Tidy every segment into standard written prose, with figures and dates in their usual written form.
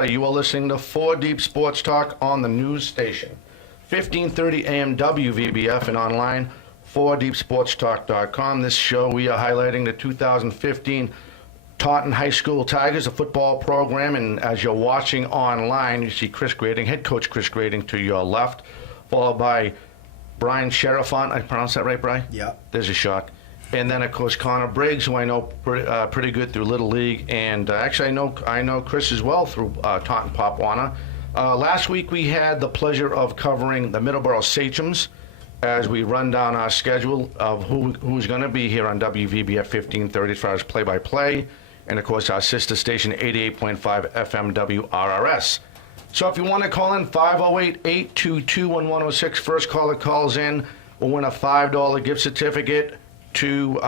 everybody. You are listening to 4 Deep Sports Talk on the news station. 1530 AM WVBF and online, 4deepsportstalk.com. This show, we are highlighting the 2015 Taunton High School Tigers, a football program. And as you're watching online, you see Chris Grading, head coach Chris Grading to your left, followed by Brian Sherifant. I pronounced that right, Brian? Yeah. There's a shock. And then, of course, Connor Briggs, who I know pretty good through Little League. And actually, I know Chris as well through Taunton Popwana. Last week, we had the pleasure of covering the Middleborough Sachems as we run down our schedule of who's going to be here on WVBF 1530 as far as play-by-play. And, of course, our sister station, 88.5 FM WRRS. So if you want to call in, 508-822-1106. First caller calls in will win a $5 gift certificate to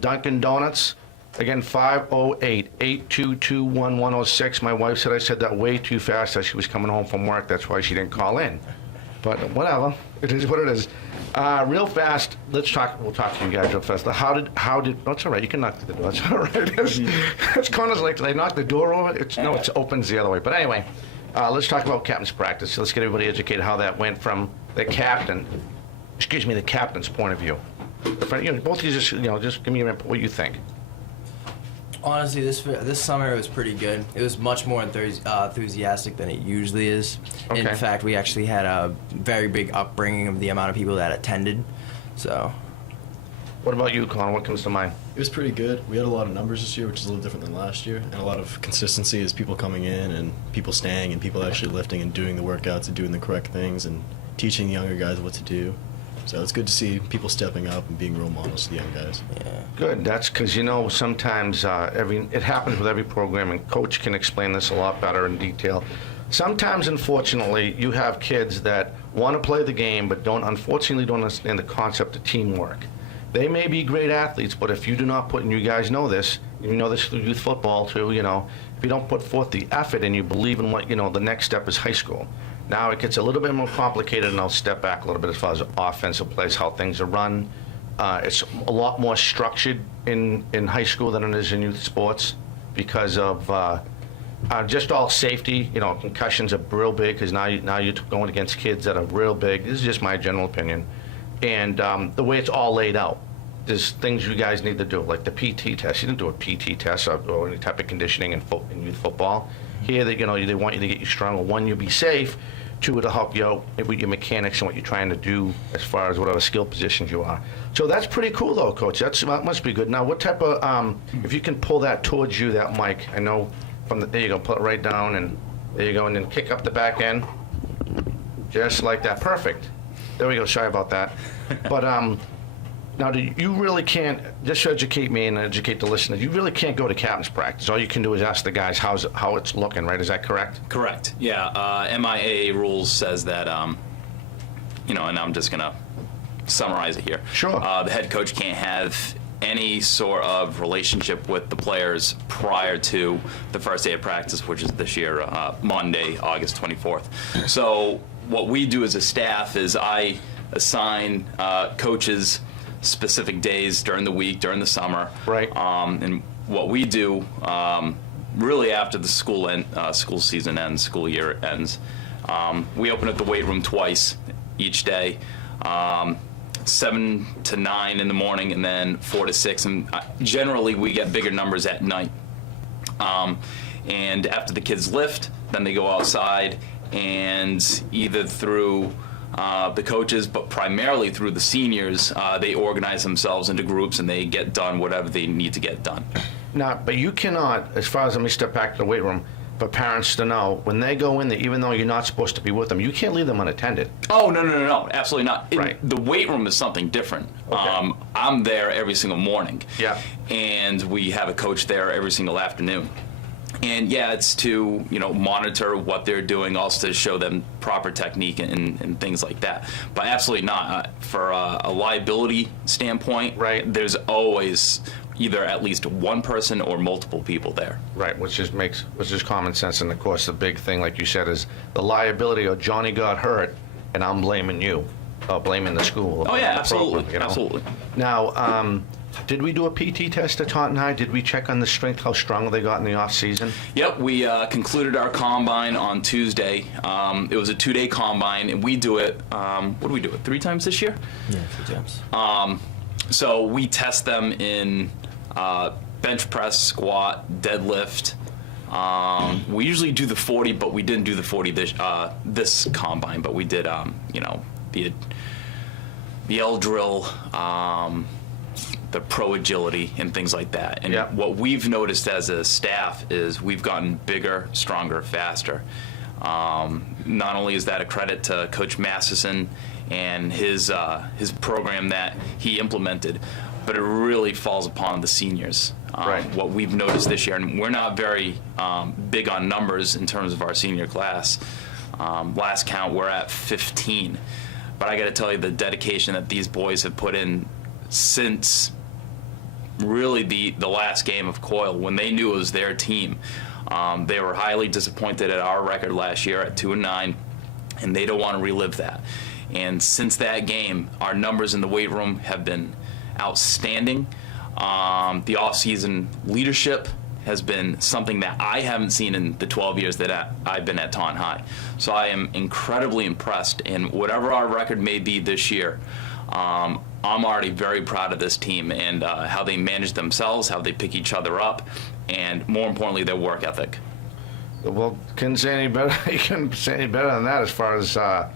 Dunkin' Donuts. Again, 508-822-1106. My wife said I said that way too fast as she was coming home from work. That's why she didn't call in. But whatever. It is what it is. Real fast, we'll talk to you guys real fast. How did, oh, it's all right. You can knock the door. It's all right. It's Connor's like, did I knock the door over? It opens the other way. But anyway, let's talk about captain's practice. Let's get everybody educated how that went from the captain's point of view. Both of you just give me what you think. Honestly, this summer it was pretty good. It was much more enthusiastic than it usually is. Okay. In fact, we actually had a very big upbringing of the amount of people that attended. So. What about you, Colin? What comes to mind? It was pretty good. We had a lot of numbers this year, which is a little different than last year, and a lot of consistency as people coming in and people staying and people actually lifting and doing the workouts and doing the correct things and teaching the younger guys what to do. So it's good to see people stepping up and being role models to the young guys. Yeah. Good. That's because, sometimes it happens with every program, and Coach can explain this a lot better in detail. Sometimes, unfortunately, you have kids that want to play the game but unfortunately don't understand the concept of teamwork. They may be great athletes, but if you do not put, and you guys know this, you know this through youth football too, if you don't put forth the effort and you believe in what, the next step is high school. Now it gets a little bit more complicated, and I'll step back a little bit as far as offensive plays, how things are run. It's a lot more structured in high school than it is in youth sports because of just all safety. Concussions are real big because now you're going against kids that are real big. This is just my general opinion. And the way it's all laid out, there's things you guys need to do, like the PT test. You didn't do a PT test or any type of conditioning in youth football. Here, they want you to get you stronger. One, you'll be safe. Two, it'll help you out with your mechanics and what you're trying to do as far as whatever skill positions you are. So that's pretty cool, though, Coach. That must be good. Now, what type of, if you can pull that towards you, that mic, I know there you go, put it right down, and there you go, and then kick up the back end, just like that. Perfect. There we go. Sorry about that. But now, you really can't, just to educate me and educate the listeners, you really can't go to captain's practice. All you can do is ask the guys how it's looking, right? Is that correct? Correct. Yeah. MIAA rules says that, and I'm just going to summarize it here. Sure. The head coach can't have any sort of relationship with the players prior to the first day of practice, which is this year, Monday, August 24th. So what we do as a staff is I assign coaches specific days during the week, during the summer. Right. And what we do, really after the school season ends, school year ends, we open up the weight room twice each day, 7 to 9 in the morning and then 4 to 6. And generally we get bigger numbers at night. And after the kids lift, then they go outside and either through the coaches, but primarily through the seniors, they organize themselves into groups and they get done whatever they need to get done. Now, but you cannot, as far as, let me step back to the weight room, for parents to know, when they go in there, even though you're not supposed to be with them, you can't leave them unattended. Oh, no, absolutely not. Right. The weight room is something different. Okay. I'm there every single morning. Yeah. And we have a coach there every single afternoon. And yeah, it's to monitor what they're doing, also to show them proper technique and things like that. But absolutely not. For a liability standpoint, right, there's always either at least one person or multiple people there. Right, which is common sense. And of course, the big thing, like you said, is the liability of Johnny got hurt, and I'm blaming you, blaming the school. Oh yeah, absolutely, program, absolutely. Now, Did we do a PT test at Taunton High? Did we check on the strength, how strong they got in the off season? Yep, we concluded our combine on Tuesday. It was a 2-day combine, and we do it, what do we do it, 3 times this year? Yeah, 3 times. So we test them in bench press, squat, deadlift. We usually do the 40, but we didn't do the 40 this combine, but we did, the L drill, the pro agility and things like that. And Yep. what we've noticed as a staff is we've gotten bigger, stronger, faster. Not only is that a credit to Coach Masterson and his program that he implemented, but it really falls upon the seniors. Right. What we've noticed this year, and we're not very big on numbers in terms of our senior class. Last count, we're at 15. But I got to tell you, the dedication that these boys have put in since really the last game of Coyle, when they knew it was their team. They were highly disappointed at our record last year at 2-9, and they don't want to relive that. And since that game, our numbers in the weight room have been outstanding. The off-season leadership has been something that I haven't seen in the 12 years that I've been at Taunton High. So I am incredibly impressed, and whatever our record may be this year, I'm already very proud of this team and how they manage themselves, how they pick each other up, and more importantly, their work ethic. Well, couldn't say any better. You couldn't say any better than that as far as the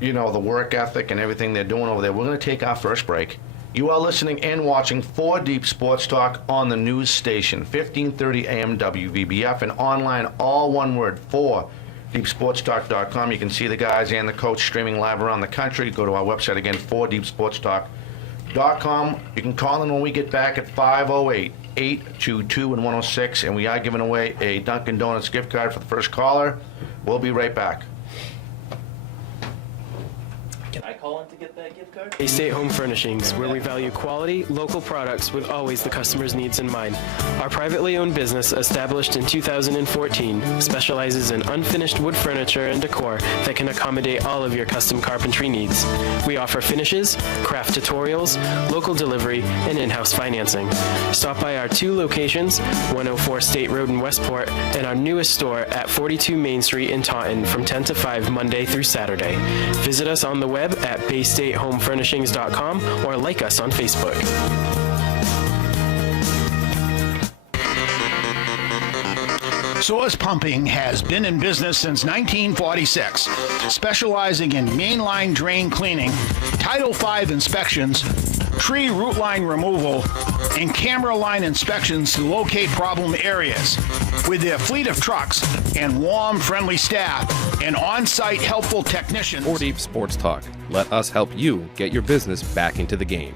work ethic and everything they're doing over there. We're going to take our first break. You are listening and watching 4 Deep Sports Talk on the news station, 1530 AM WVBF, and online, all one word, 4deepsportstalk.com. You can see the guys and the coach streaming live around the country. Go to our website again, 4deepsportstalk.com. You can call in when we get back at 508-822-106, and we are giving away a Dunkin' Donuts gift card for the first caller. We'll be right back. Can I call in to get that gift card? Bay State Home Furnishings, where we value quality, local products with always the customer's needs in mind. Our privately owned business, established in 2014, specializes in unfinished wood furniture and decor that can accommodate all of your custom carpentry needs. We offer finishes, craft tutorials, local delivery, and in-house financing. Stop by our 2 locations, 104 State Road in Westport, and our newest store at 42 Main Street in Taunton from 10 to 5 Monday through Saturday. Visit us on the web at BayStateHomeFurnishings.com or like us on Facebook. Source Pumping has been in business since 1946, specializing in mainline drain cleaning, Title V inspections, tree root line removal, and camera line inspections to locate problem areas. With their fleet of trucks and warm, friendly staff and on-site helpful technicians. 4 Deep Sports Talk. Let us help you get your business back into the game.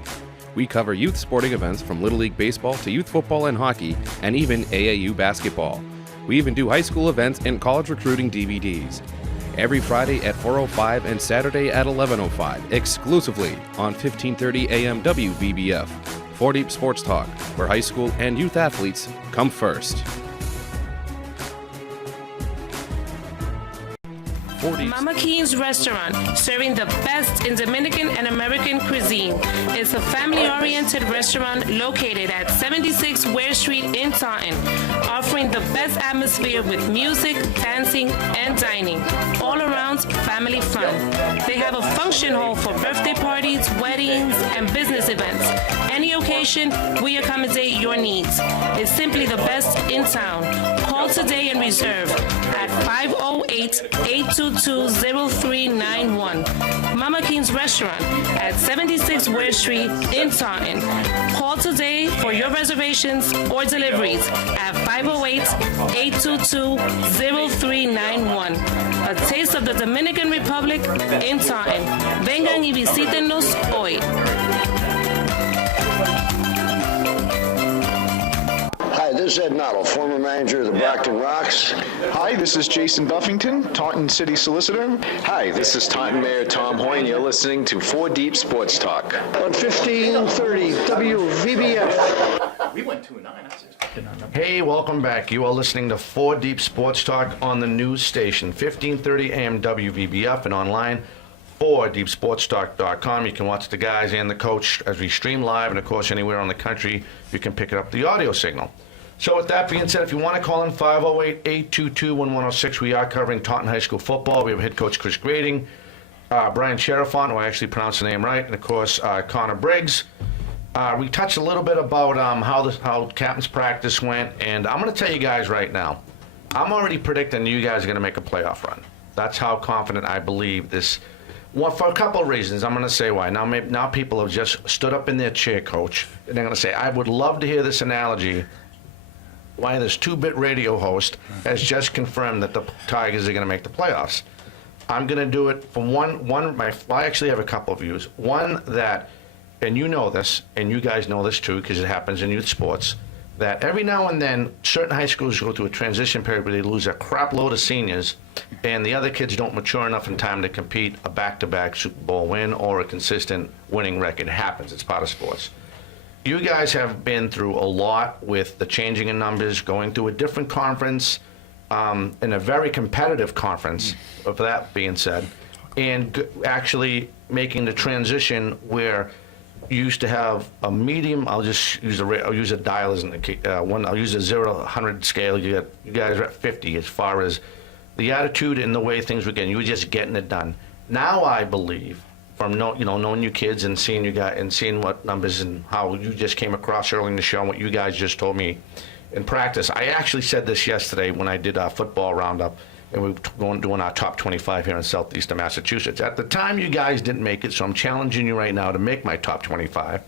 We cover youth sporting events from Little League Baseball to youth football and hockey, and even AAU basketball. We even do high school events and college recruiting DVDs. Every Friday at 4:05 and Saturday at 11:05, exclusively on 1530 AM WVBF. 4 Deep Sports Talk, where high school and youth athletes come first. 4 Deep. Mama Keen's Restaurant, serving the best in Dominican and American cuisine. It's a family-oriented restaurant located at 76 Ware Street in Taunton, offering the best atmosphere with music, dancing, and dining. All around family fun. They have a function hall for birthday parties, weddings, and business events. Any occasion, we accommodate your needs. It's simply the best in town. Call today and reserve at 508-822-0391. Mama Keen's Restaurant at 76 Ware Street in Taunton. Call today for your reservations or deliveries at 508-822-0391. A taste of the Dominican Republic in Taunton. Vengan y visítenos hoy. Hi, this is Ed Noddle, former manager of the Brockton Rocks. Hi, this is Jason Buffington, Taunton City Solicitor. Hi, this is Taunton Mayor Tom Hoy, and you're listening to 4 Deep Sports Talk. On 1530 WVBF. We went 2-9. I was expecting our number. Hey, welcome back. You are listening to 4 Deep Sports Talk on the news station, 1530 AM WVBF, and online, for deepsportstalk.com. You can watch the guys and the coach as we stream live, and of course, anywhere in the country, you can pick it up the audio signal. So with that being said, if you want to call in 508-822-1106, we are covering Taunton High School football. We have head coach Chris Grading, Brian Cherafont, who I actually pronounced the name right, and of course, Connor Briggs. We touched a little bit about how captain's practice went, and I'm going to tell you guys right now, I'm already predicting you guys are going to make a playoff run. That's how confident I believe this. Well, for a couple of reasons. I'm going to say why. Now people have just stood up in their chair, coach, and they're going to say, I would love to hear this analogy. Why this 2-bit radio host has just confirmed that the Tigers are going to make the playoffs. I'm going to do it from I actually have a couple of views. One that, and you know this, and you guys know this too, because it happens in youth sports, that every now and then certain high schools go through a transition period where they lose a crap load of seniors, and the other kids don't mature enough in time to compete a back-to-back Super Bowl win or a consistent winning record. It happens. It's part of sports. You guys have been through a lot with the changing in numbers, going through a different conference, in a very competitive conference, of that being said, and actually making the transition where you used to have a medium. I'll use a dial as one. I'll use a 0 to 100 scale. You guys are at 50 as far as the attitude and the way things were getting. You were just getting it done. Now I believe, from knowing you kids and seeing you guys and seeing what numbers and how you just came across early in the show and what you guys just told me in practice. I actually said this yesterday when I did our football roundup, and we were doing our top 25 here in southeastern Massachusetts. At the time, you guys didn't make it, so I'm challenging you right now to make my top 25,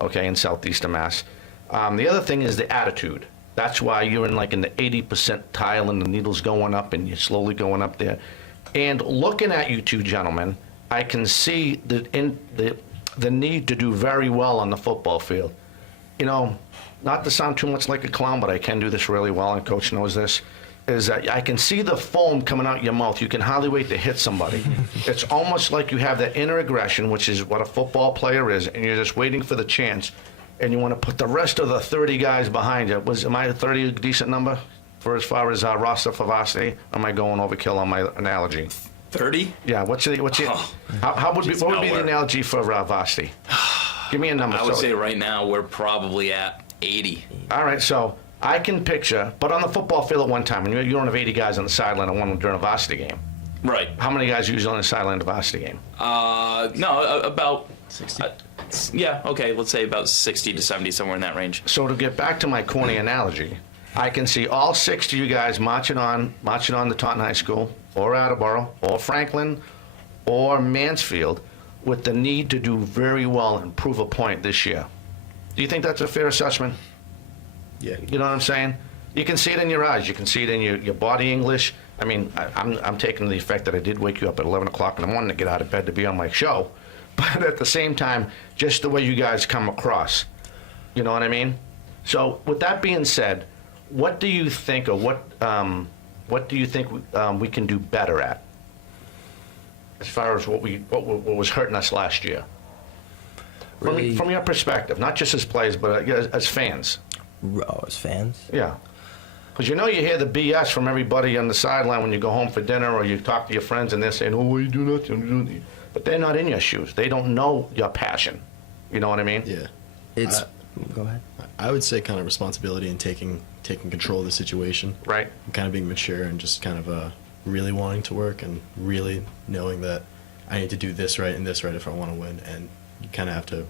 okay, in southeastern Mass. The other thing is the attitude. That's why you're in the 80 percentile, and the needle's going up, and you're slowly going up there. And looking at you two gentlemen, I can see the need to do very well on the football field. Not to sound too much like a clown, but I can do this really well, and Coach knows this, is that I can see the foam coming out your mouth. You can hardly wait to hit somebody. It's almost like you have that inner aggression, which is what a football player is, and you're just waiting for the chance, and you want to put the rest of the 30 guys behind you. Am I 30 a decent number for as far as roster for varsity? Or am I going overkill on my analogy? 30? Yeah, what would be the analogy for varsity? Give me a number. I would say right now we're probably at 80. All right, so I can picture, but on the football field at one time, and you don't have 80 guys on the sideline and one during a varsity game. Right. How many guys are usually on the sideline of a varsity game? No, about 60. Yeah, okay, let's say about 60 to 70, somewhere in that range. So to get back to my corny analogy, I can see all 60 of you guys marching on to Taunton High School, or Attleboro, or Franklin, or Mansfield, with the need to do very well and prove a point this year. Do you think that's a fair assessment? Yeah. You know what I'm saying? You can see it in your eyes. You can see it in your body English. I mean, I'm taking the effect that I did wake you up at 11 o'clock in the morning to get out of bed to be on my show. But at the same time, just the way you guys come across. You know what I mean? So with that being said, what do you think, or what do you think we can do better at, as far as what was hurting us last year? Really, from your perspective, not just as players, but as fans. Oh, as fans? Yeah. Because you hear the BS from everybody on the sideline when you go home for dinner or you talk to your friends and they're saying, oh, well, you do nothing. But they're not in your shoes. They don't know your passion. You know what I mean? Yeah. Go ahead. I would say kind of responsibility and taking control of the situation. Right. And kind of being mature and just kind of really wanting to work and really knowing that I need to do this right and this right if I want to win. And you kind of have to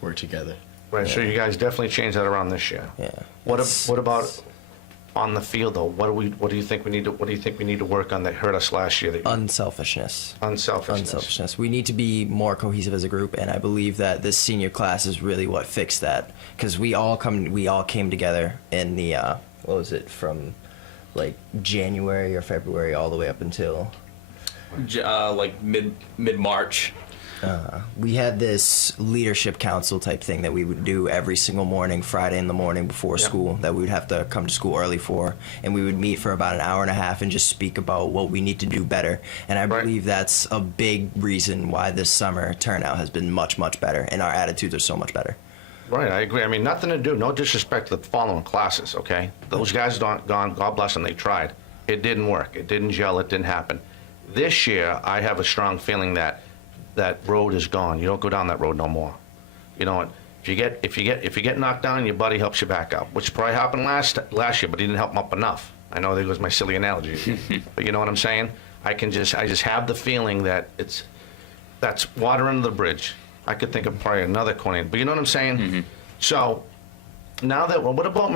work together. Right. Yeah. So you guys definitely changed that around this year. Yeah. What about on the field though? What do you think we need to work on that hurt us last year? Unselfishness. Unselfishness. We need to be more cohesive as a group, and I believe that this senior class is really what fixed that, because we all came together in the what was it, from January or February all the way up until mid-March. We had this leadership council type thing that we would do every single morning, Friday in the morning before school, that we would have to come to school early for, and we would meet for about an hour and a half and just speak about what we need to do better. And I believe that's a big reason why this summer turnout has been much, much better, and our attitudes are so much better. Right, I agree. I mean, nothing to do, no disrespect to the following classes, okay? Those guys gone, God bless them, they tried. It didn't work. It didn't gel. It didn't happen. This year, I have a strong feeling that that road is gone. You don't go down that road no more. You know, if you get knocked down, your buddy helps you back up, which probably happened last year, but he didn't help him up enough. I know there goes my silly analogy, but you know what I'm saying? I just have the feeling that that's water under the bridge. I could think of probably another corner, but you know what I'm saying? So now that what about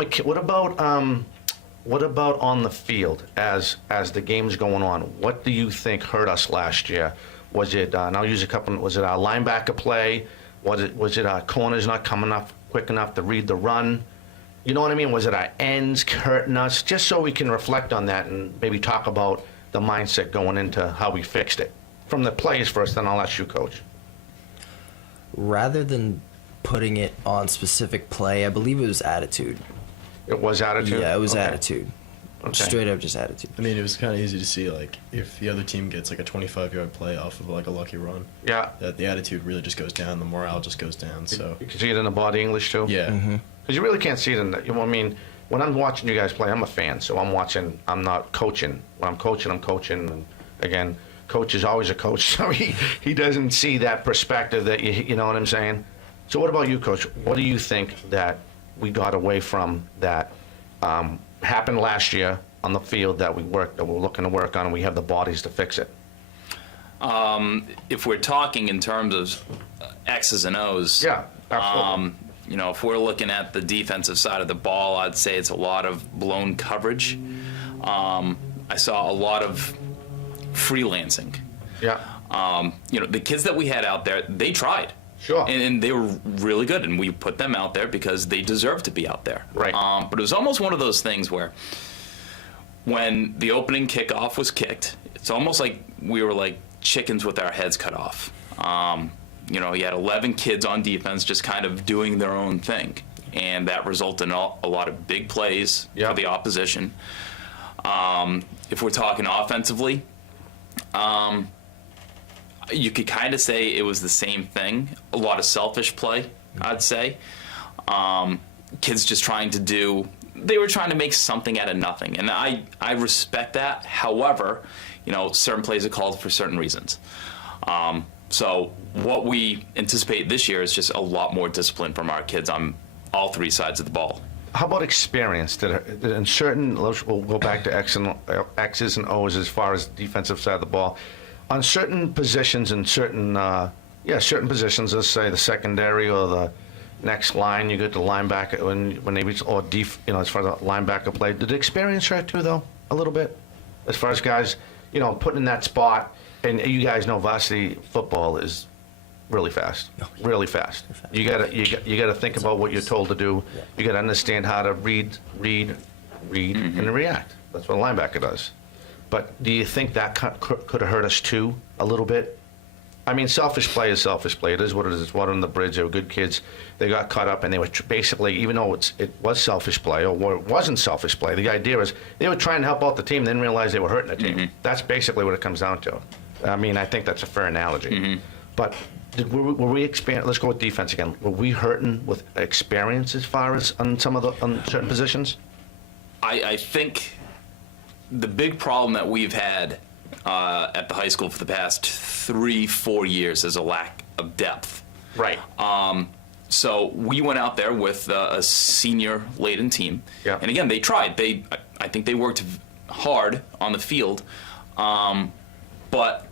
on the field as the game's going on? What do you think hurt us last year? Was it and I'll use a couple. Was it our linebacker play? Was it our corners not coming up quick enough to read the run? You know what I mean? Was it our ends hurting us? Just so we can reflect on that and maybe talk about the mindset going into how we fixed it. From the plays first, then I'll ask you, Coach. Rather than putting it on specific play, I believe it was attitude. It was attitude? Yeah, it was Okay. attitude. Okay. Straight up just attitude. I mean, it was kind of easy to see, like, if the other team gets, like, a 25-yard play off of, like, a lucky run, Yeah. that the attitude really just goes down, the morale just goes down, so. You can see it in the body English, too? Yeah. Because you really can't see it in the, you know, I mean, when I'm watching you guys play, I'm a fan, so I'm watching, I'm not coaching. When I'm coaching, and again, coach is always a coach, so he doesn't see that perspective that you know what I'm saying? So what about you, Coach? What do you think that we got away from that happened last year on the field that we're looking to work on, and we have the bodies to fix it? If we're talking in terms of X's and O's, Yeah, absolutely. you know, if we're looking at the defensive side of the ball, I'd say it's a lot of blown coverage. I saw a lot of freelancing. Yeah. You know, the kids that we had out there, they tried. Sure. And they were really good, and we put them out there because they deserve to be out there. Right. But it was almost one of those things where when the opening kickoff was kicked, it's almost like we were like chickens with our heads cut off. You know, you had 11 kids on defense just kind of doing their own thing, and that resulted in a lot of big plays for the opposition. If we're talking offensively, you could kind of say it was the same thing. A lot of selfish play, I'd say. Kids just they were trying to make something out of nothing. And I respect that. However, you know, certain plays are called for certain reasons. So what we anticipate this year is just a lot more discipline from our kids on all three sides of the ball. How about experience? Did in certain, we'll go back to X's and O's as far as defensive side of the ball. On certain positions and certain positions, let's say the secondary or the next line, you get the linebacker when they reach, or as far as the linebacker play. Did experience hurt too, though, a little bit? As far as guys, you know, putting in that spot, and you guys know varsity football is really fast, really fast. You gotta think about what you're told to do. You gotta understand how to read, and react. That's what a linebacker does. But do you think that could have hurt us too, a little bit? I mean, selfish play is selfish play. It is what it is. It's water on the bridge. They were good kids. They got caught up, and they were basically, even though it was selfish play, or it wasn't selfish play, the idea is they were trying to help out the team, then realized they were hurting the team. That's basically what it comes down to. I mean, I think that's a fair analogy. But were we expand? Let's go with defense again. Were we hurting with experience as far as on certain positions? I think the big problem that we've had at the high school for the past 3-4 years is a lack of depth. Right. So we went out there with a senior-laden team, Yeah. and again, they tried. I think they worked hard on the field, but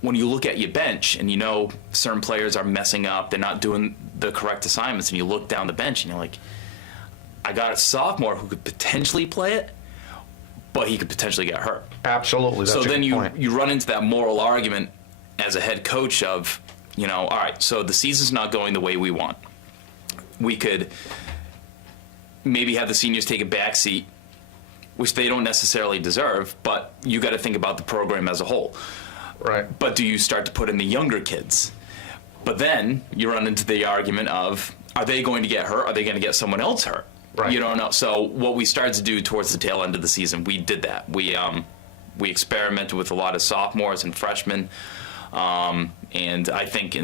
when you look at your bench and you know certain players are messing up, they're not doing the correct assignments, and you look down the bench and you're like, I got a sophomore who could potentially play it, but he could potentially get hurt. Absolutely. That's So a then good point. you run into that moral argument as a head coach of, you know, all right, so the season's not going the way we want. We could maybe have the seniors take a back seat, which they don't necessarily deserve, but you got to think about the program as a whole. Right. But do you start to put in the younger kids? But then you run into the argument of, are they going to get hurt? Are they going to get someone else hurt? Right. You don't know. So what we started to do towards the tail end of the season, we did that. We experimented with a lot of sophomores and freshmen, and I think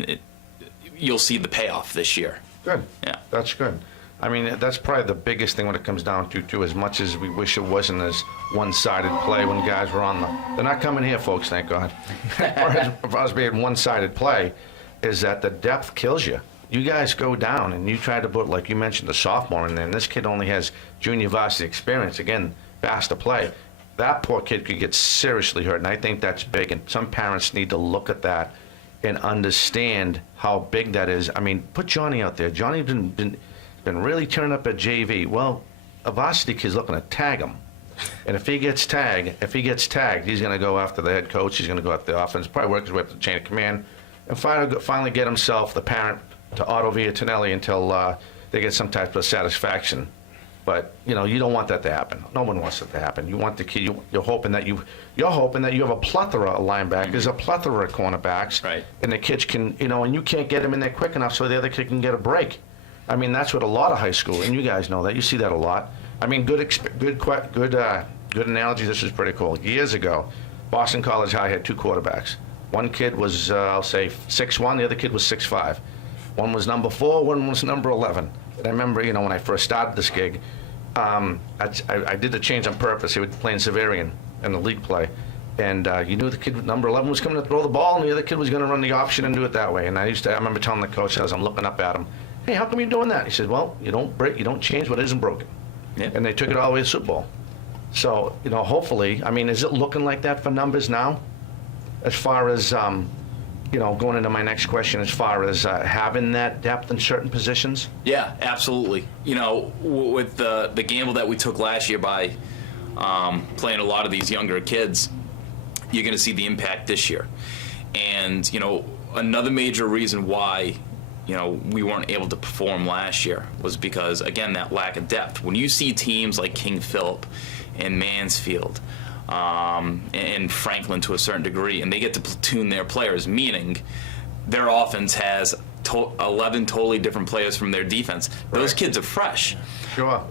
you'll see the payoff this year. Good. Yeah. That's good. I mean, that's probably the biggest thing when it comes down to, too, as much as we wish it wasn't as one-sided play when guys were on the... They're not coming here, folks, thank God. For us being one-sided play, is that the depth kills you. You guys go down and you try to put, like you mentioned, a sophomore in there, and this kid only has junior varsity experience. Again, fast to play. That poor kid could get seriously hurt, and I think that's big, and some parents need to look at that and understand how big that is. I mean, put Johnny out there. Johnny's been really turning up at JV. Well, a varsity kid's looking to tag him. And if he gets tagged, he's going to go after the head coach. He's going to go after the offense, probably work his way up the chain of command, and finally get himself, the parent, to Otto Viatonelli until they get some type of satisfaction. But, you know, you don't want that to happen. No one wants it to happen. You want the kid, you're hoping that you have a plethora of linebackers, a plethora of cornerbacks. Right. And the kids can, you know, and you can't get them in there quick enough so the other kid can get a break. I mean, that's what a lot of high school, and you guys know that. You see that a lot. I mean, good analogy. This is pretty cool. Years ago, Boston College High had 2 quarterbacks. One kid was, I'll say, 6'1", the other kid was 6'5". One was number 4, one was number 11. And I remember, you know, when I first started this gig, I did the change on purpose. He was playing Severian in the league play. And you knew the kid with number 11 was coming to throw the ball, and the other kid was going to run the option and do it that way. And I remember telling the coach as I'm looking up at him, "Hey, how come you're doing that?" He said, "Well, you don't change what isn't broken." Yeah. And they took it all the way to the Super Bowl. So, you know, hopefully, I mean, is it looking like that for numbers now? As far as, you know, going into my next question, as far as having that depth in certain positions? Yeah, absolutely. You know, with the gamble that we took last year by playing a lot of these younger kids, you're going to see the impact this year. And, you know, another major reason why, you know, we weren't able to perform last year was because, again, that lack of depth. When you see teams like King Philip and Mansfield and Franklin to a certain degree, and they get to platoon their players, meaning their offense has 11 totally different players from their defense. Right. Those kids are fresh. Sure.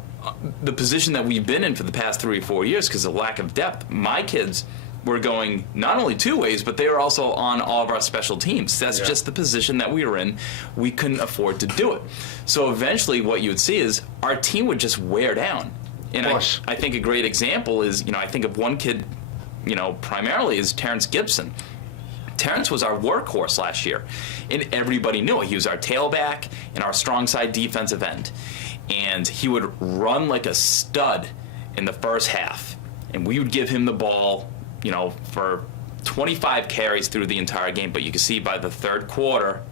The position that we've been in for the past 3 or 4 years because of lack of depth, my kids were going not only 2 ways, but they were also on all of our special teams. That's just the position that we were in. We couldn't afford to do it. So eventually what you would see is our team would just wear down. And I think a great example is, you know, I think of one kid, you know, primarily is Terrence Gibson. Terrence was our workhorse last year, and everybody knew it. He was our tailback and our strong side defensive end. And he would run like a stud in the first half. And we would give him the ball, you know, for 25 carries through the entire game. But you can see by the third quarter,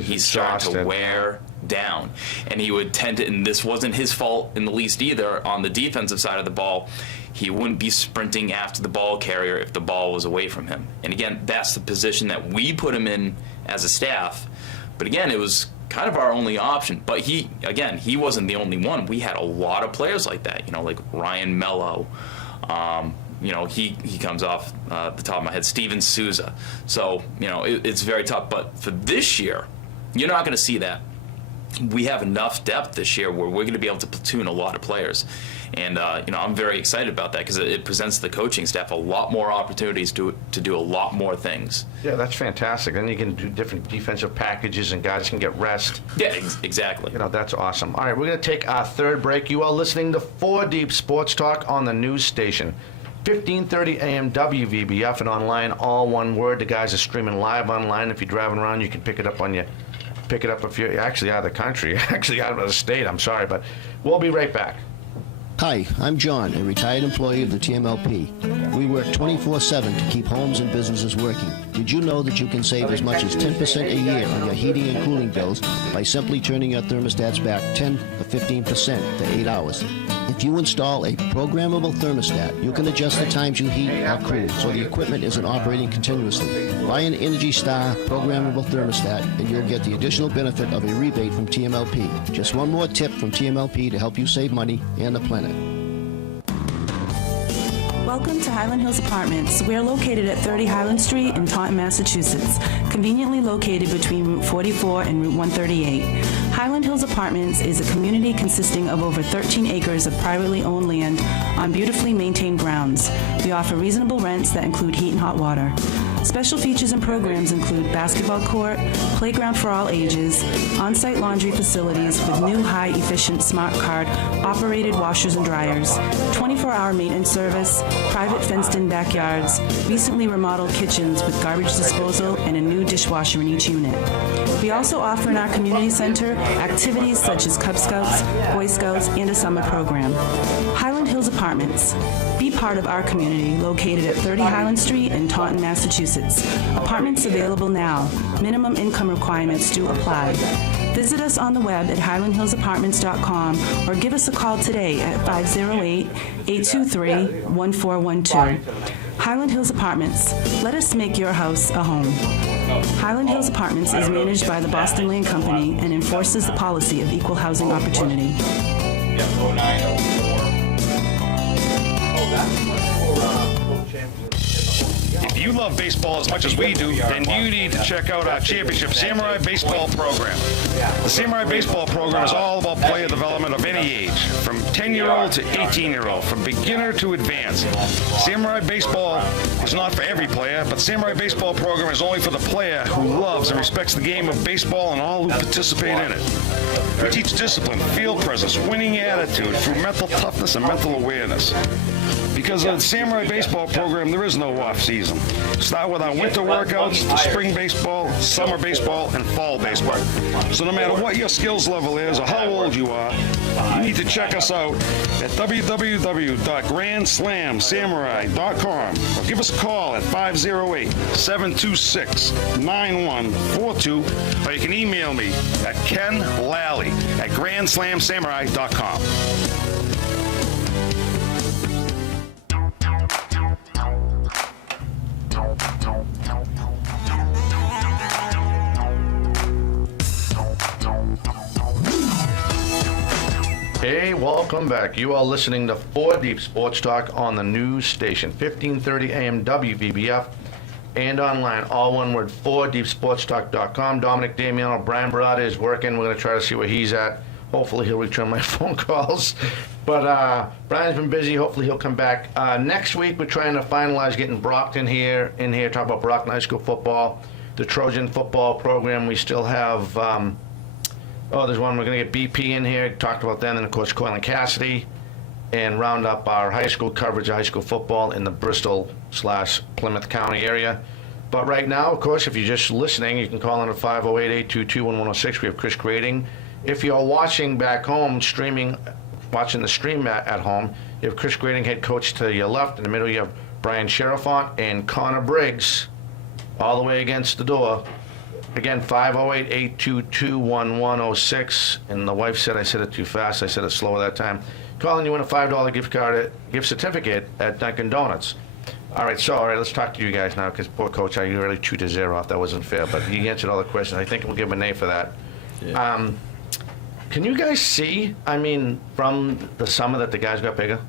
he's starting to wear down. And he would tend to, and this wasn't his fault in the least either, on the defensive side of the ball, he wouldn't be sprinting after the ball carrier if the ball was away from him. And again, that's the position that we put him in as a staff. But again, it was kind of our only option. But he wasn't the only one. We had a lot of players like that, you know, like Ryan Mello. You know, he comes off the top of my head, Steven Souza. So, you know, it's very tough. But for this year, you're not going to see that. We have enough depth this year where we're going to be able to platoon a lot of players. And, you know, I'm very excited about that because it presents the coaching staff a lot more opportunities to do a lot more things. Yeah, that's fantastic. Then you can do different defensive packages and guys can get rest. Yeah, exactly. You know, that's awesome. All right, we're going to take our third break. You are listening to 4 Deep Sports Talk on the news station. 1530 AM WVBF and online, all one word. The guys are streaming live online. If you're driving around, you can pick it up if you're actually out of the country, actually out of the state. I'm sorry, but we'll be right back. Hi, I'm John, a retired employee of the TMLP. We work 24/7 to keep homes and businesses working. Did you know that you can save as much as 10% a year on your heating and cooling bills by simply turning your thermostats back 10 or 15% for 8 hours? If you install a programmable thermostat, you can adjust the times you heat or cool so the equipment isn't operating continuously. Buy an Energy Star programmable thermostat and you'll get the additional benefit of a rebate from TMLP. Just one more tip from TMLP to help you save money and the planet. Welcome to Highland Hills Apartments. We are located at 30 Highland Street in Taunton, Massachusetts, conveniently located between Route 44 and Route 138. Highland Hills Apartments is a community consisting of over 13 acres of privately owned land on beautifully maintained grounds. We offer reasonable rents that include heat and hot water. Special features and programs include basketball court, playground for all ages, on-site laundry facilities with new high-efficient smart card operated washers and dryers, 24-hour maintenance service, private fenced-in backyards, recently remodeled kitchens with garbage disposal and a new dishwasher in each unit. We also offer in our community center activities such as Cub Scouts, Boy Scouts, and a summer program. Highland Hills Apartments. Be part of our community located at 30 Highland Street in Taunton, Massachusetts. Apartments available now. Minimum income requirements do apply. Visit us on the web at highlandhillsapartments.com or give us a call today at 508-823-1412. Highland Hills Apartments. Let us make your house a home. Highland Hills Apartments is managed by the Boston Land Company and enforces the policy of equal housing opportunity. If you love baseball as much as we do, then you need to check out our Championship Samurai Baseball program. The Samurai Baseball program is all about player development of any age, from 10-year-old to 18-year-old, from beginner to advanced. Samurai Baseball is not for every player, but Samurai Baseball program is only for the player who loves and respects the game of baseball and all who participate in it. We teach discipline, field presence, winning attitude through mental toughness and mental awareness. Because of the Samurai Baseball program, there is no off-season. Start with our winter workouts, to spring baseball, summer baseball, and fall baseball. So no matter what your skills level is or how old you are, you need to check us out at www.grandslamsamurai.com or give us a call at 508-726-9142, or you can email me at kenlally@grandslamsamurai.com. Hey, welcome back. You are listening to 4 Deep Sports Talk on the news station, 1530 AM WVBF, and online, all one word, 4deepsportstalk.com. Dominic Damiano, Brian Berardi is working. We're going to try to see where he's at. Hopefully he'll return my phone calls. But Brian's been busy. Hopefully he'll come back. Next week, we're trying to finalize getting Brockton here, talk about Brockton High School football, the Trojan football program. We still have... there's one. We're going to get BP in here. Talked about that. And, of course, Coyle and Cassidy. And round up our high school coverage of high school football in the Bristol/Plymouth County area. But right now, of course, if you're just listening, you can call in at 508-822-1106. We have Chris Grading. If you're watching back home, watching the stream at home, you have Chris Grading, head coach, to your left. In the middle, you have Brian Sherifont and Connor Briggs all the way against the door. Again, 508-822-1106. And the wife said I said it too fast. I said it slower that time. Calling you in a $5 gift certificate at Dunkin' Donuts. All right, let's talk to you guys now, because poor coach, I really chewed his ear off. That wasn't fair, but he answered all the questions. I think we'll give him an A for that. Yeah. Can you guys see, from the summer that the guys got bigger?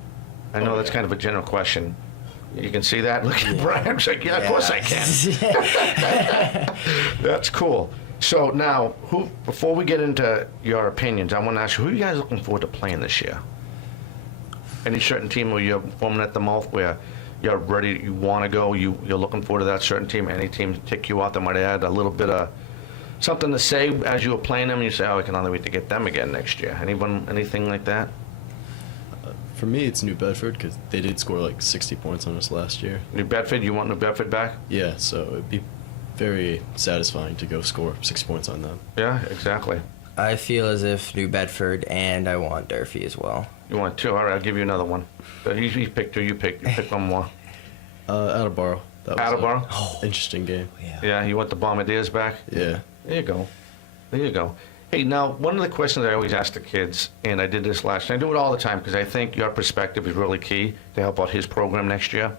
I know that's kind of a general question. You can see that? Look at Brian. I'm like, yeah, of course I can. That's cool. So now, before we get into your opinions, I want to ask you, who are you guys looking forward to playing this year? Any certain team where you're foaming at the mouth, where you're ready, you want to go, you're looking forward to that certain team? Any team tick you off that might add a little bit of something to say as you were playing them, and you say, I can only wait to get them again next year? Anything like that? For me, it's New Bedford, because they did score like 60 points on us last year. New Bedford? You want New Bedford back? Yeah, so it'd be very satisfying to go score 6 points on them. Yeah, exactly. I feel as if New Bedford, and I want Durfee as well. You want 2? All right, I'll give you another one. You pick 2, you pick one more. Attleboro. Attleboro? Interesting game. Yeah, you want the Bombardiers back? Yeah. There you go. Hey, now, one of the questions I always ask the kids, and I did this last year, I do it all the time because I think your perspective is really key to help out his program next year,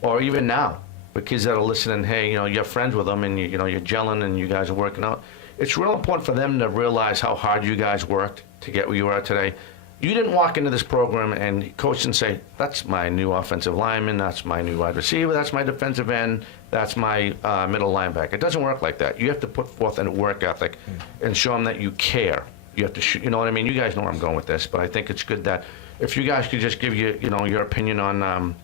or even now, with kids that are listening. Hey, you're friends with them, and you're gelling, and you guys are working out. It's real important for them to realize how hard you guys worked to get where you are today. You didn't walk into this program and coach and say, that's my new offensive lineman, that's my new wide receiver, that's my defensive end, that's my middle linebacker. It doesn't work like that. You have to put forth a work ethic and show them that you care. You have to shoot. You know what I mean? You guys know where I'm going with this, but I think it's good that if you guys could just give your opinion on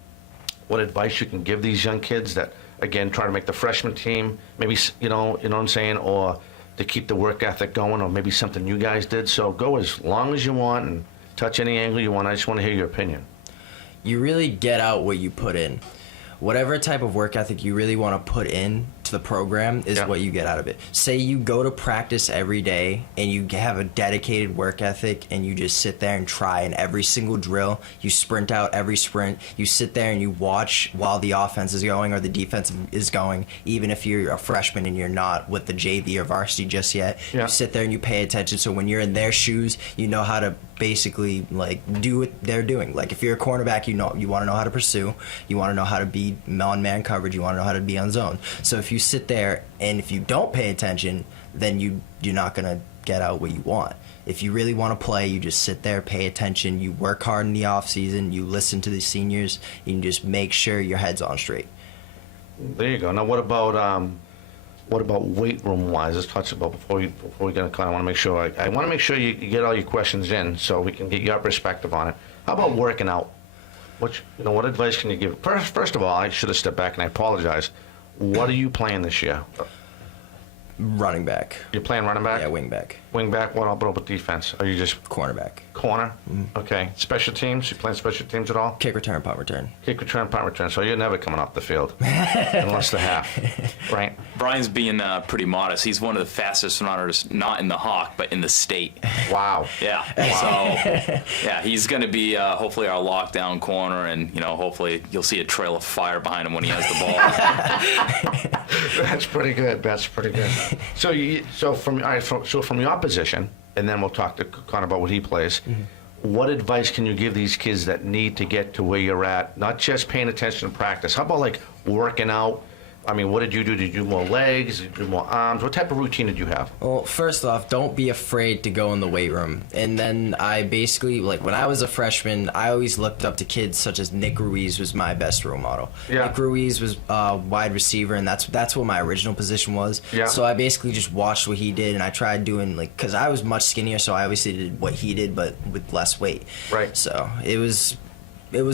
what advice you can give these young kids that, again, try to make the freshman team, maybe, you know what I'm saying, or to keep the work ethic going, or maybe something you guys did. So go as long as you want and touch any angle you want. I just want to hear your opinion. You really get out what you put in. Whatever type of work ethic you really want to put in to the program is what you get out of it. Say you go to practice every day and you have a dedicated work ethic and you just sit there and try in every single drill. You sprint out every sprint. You sit there and you watch while the offense is going or the defense is going, even if you're a freshman and you're not with the JV or varsity just yet. You sit there and you pay attention, so when you're in their shoes, you know how to basically like do what they're doing. Like if you're a cornerback, you want to know how to pursue, you want to know how to be man coverage, you want to know how to be on zone. So if you sit there and if you don't pay attention, then you're not going to get out what you want. If you really want to play, you just sit there, pay attention, you work hard in the off season, you listen to the seniors, and you just make sure your head's on straight. There you go. Now what about weight room wise? Let's touch about before we get a call. I want to make sure I want to make sure you get all your questions in so we can get your perspective on it. How about working out? What advice can you give? First of all, I should have stepped back and I apologize. What are you playing this year? Running back. You're playing running back? Yeah, wing back. Wing back. What about defense? Are you just cornerback? Corner. Okay. Special teams. You playing special teams at all? Kick return, punt return. Kick return, punt return. So you're never coming off the field unless the half, right? Brian's being pretty modest. He's one of the fastest runners, not in the Hawk, but in the state. Wow. Yeah. So, yeah, he's going to be hopefully our lockdown corner, and hopefully you'll see a trail of fire behind him when he has the ball. That's pretty good. That's pretty good. So from your position, and then we'll talk to Connor about what he plays. What advice can you give these kids that need to get to where you're at? Not just paying attention to practice. How about like working out? I mean, what did you do? Did you do more legs? Did you do more arms? What type of routine did you have? Well, first off, don't be afraid to go in the weight room. And then I basically, like when I was a freshman, I always looked up to kids such as Nick Ruiz was my best role model. Yeah. Nick Ruiz was wide receiver, and that's what my original position was. Yeah. So I basically just watched what he did, and I tried doing, because I was much skinnier, so I obviously did what he did, but with less weight. Right. So it was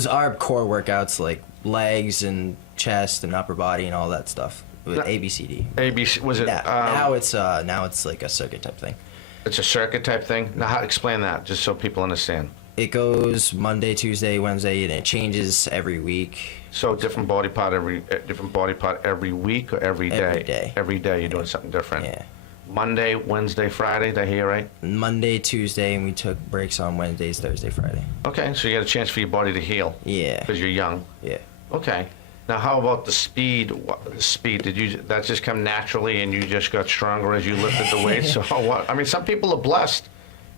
our core workouts, like legs and chest and upper body and all that stuff with ABCD. ABC was it? Now it's like a circuit type thing. It's a circuit type thing. Now, explain that just so people understand. It goes Monday, Tuesday, Wednesday, and it changes every week. So different body part every week or every day? Every day. Every day you're doing something different. Yeah. Monday, Wednesday, Friday. Did I hear right? Monday, Tuesday, and we took breaks on Wednesdays, Thursday, Friday. Okay, so you got a chance for your body to heal. Yeah. Because you're young. Yeah. Okay. Now, how about the speed? Did that just come naturally, and you just got stronger as you lifted the weights? So what? I mean, some people are blessed,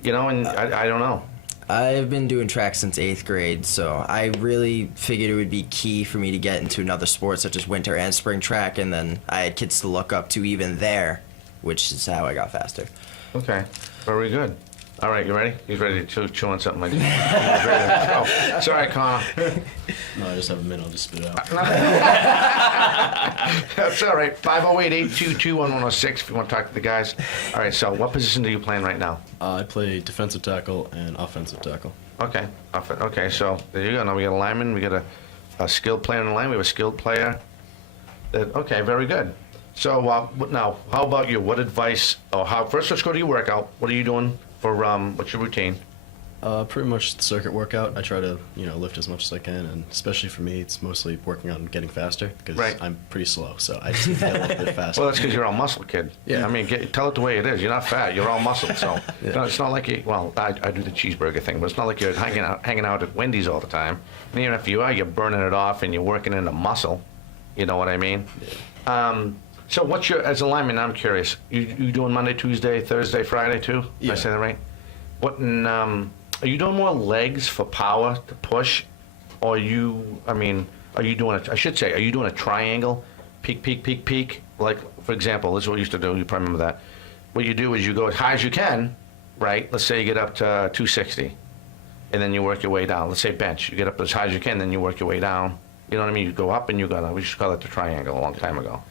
and I don't know. I've been doing track since 8th grade, so I really figured it would be key for me to get into another sport such as winter and spring track, and then I had kids to look up to even there, which is how I got faster. Okay, very good. All right, you ready? He's ready to chew on something like that. He's ready to go. Sorry, Connor. No, I just have a minute. I'll just spit it out. That's all right. 508-822-1106 if you want to talk to the guys. All right, so what position do you play in right now? I play defensive tackle and offensive tackle. Okay. Okay, so there you go. Now we got a lineman. We got a skilled player in the line. We have a skilled player. Okay, very good. So now, how about you? What advice, first let's go to your workout. What are you doing for, what's your routine? Pretty much the circuit workout. I try to, lift as much as I can, and especially for me, it's mostly working on getting faster, because I'm pretty slow, so I just need to get a little bit faster. Well, that's because you're all muscle, kid. Yeah. I mean, tell it the way it is. You're not fat. You're all muscle, so it's not like you, I do the cheeseburger thing, but it's not like you're hanging out at Wendy's all the time. And even if you are, you're burning it off, and you're working in the muscle. You know what I mean? Yeah. So what's as a lineman, I'm curious, you doing Monday, Tuesday, Thursday, Friday too? Yeah. Did I say that right? Are you doing more legs for power to push? Or are you doing a triangle? Peak, peak, peak, peak? Like, for example, this is what we used to do, you probably remember that. What you do is you go as high as you can, right? Let's say you get up to 260, and then you work your way down. Let's say bench, you get up as high as you can, then you work your way down. You know what I mean? You go up and you go down. We used to call it the triangle a long time ago.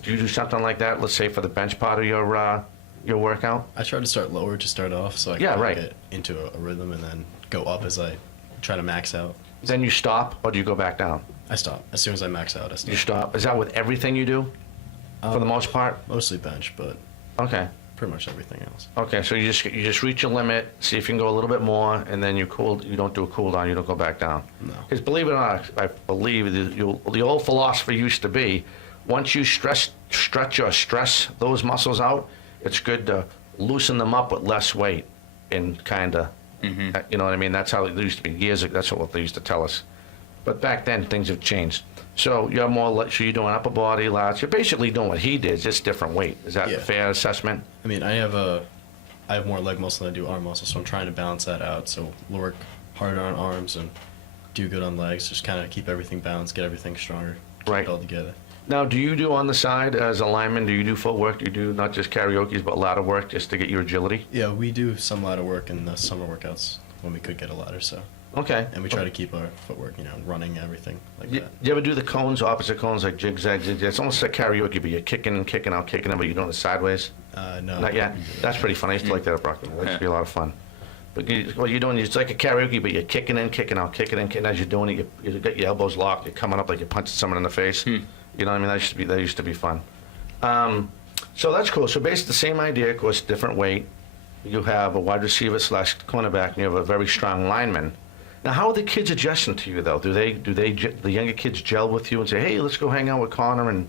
Do you do something like that, let's say for the bench part of your your workout? I try to start lower to start off, so I Yeah, can right. get into a rhythm and then go up as I try to max out. Then you stop, or do you go back down? I stop. As soon as I max out, I stop. You stop. Is that with everything you do, for the most part? Mostly bench, but Okay. pretty much everything else. Okay, so you just reach your limit, see if you can go a little bit more, and then you don't do a cool down, you don't go back down. No. Because believe it or not, I believe the old philosophy used to be, once you stretch or stress those muscles out, it's good to loosen them up with less weight and kind of, you know what I mean? That's how it used to be years ago. That's what they used to tell us. But back then, things have changed. So you're so you're doing upper body, lats. You're basically doing what he did, just different weight. Is that a Yeah. fair assessment? I mean, I have more leg muscle than I do arm muscle, so I'm trying to balance that out. So work harder on arms and do good on legs. Just kind of keep everything balanced, get everything stronger, keep Right. it all together. Now, do you do on the side as a lineman, do you do footwork? Do you do not just karaoke's, but ladder work just to get your agility? Yeah, we do some ladder work in the summer workouts when we could get a ladder. So Okay. and we try to keep our footwork, running, everything like that. You ever do the cones, opposite cones, like zigzag, zigzag? It's almost like karaoke, but you're kicking and kicking out, kicking out, but you're doing it sideways? No. Not yet? That's pretty fun. I used to like that at Brockton. That used to be a lot of fun. But what you're doing, it's like a karaoke, but you're kicking in, kicking out, kicking in, kicking. As you're doing it, you get your elbows locked. You're coming up like you're punching someone in the face. You know what I mean? That used to be fun. So that's cool. So basically the same idea, of course, different weight. You have a wide receiver / cornerback, and you have a very strong lineman. Now, how are the kids adjusting to you, though? Do the younger kids gel with you and say, hey, let's go hang out with Connor, and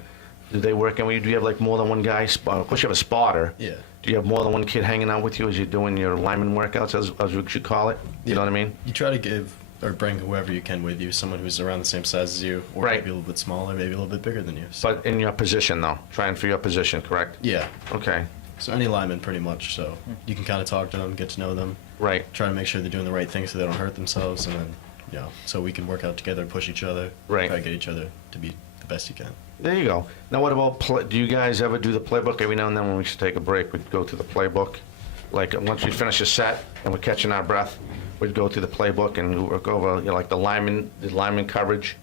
do they work in with you? Do you have like more than one guy? Of course, you have a spotter. Yeah. Do you have more than one kid hanging out with you as you're doing your lineman workouts, as we should call it? You know what I mean? You try to give or bring whoever you can with you, someone who's around the same size as you, or Right. maybe a little bit smaller, maybe a little bit bigger than you. So, But in your position, though, trying for your position, correct? yeah. Okay, So any lineman, pretty much. So you can kind of talk to them, get to know them, right. try to make sure they're doing the right thing so they don't hurt themselves, and then so we can work out together and push each other, Right. try to get each other to be the best you can. There you go. Now, what about do you guys ever do the playbook? Every now and then when we should take a break, we'd go through the playbook. Like once we finish a set and we're catching our breath, we'd go through the playbook and work over, like the lineman coverage.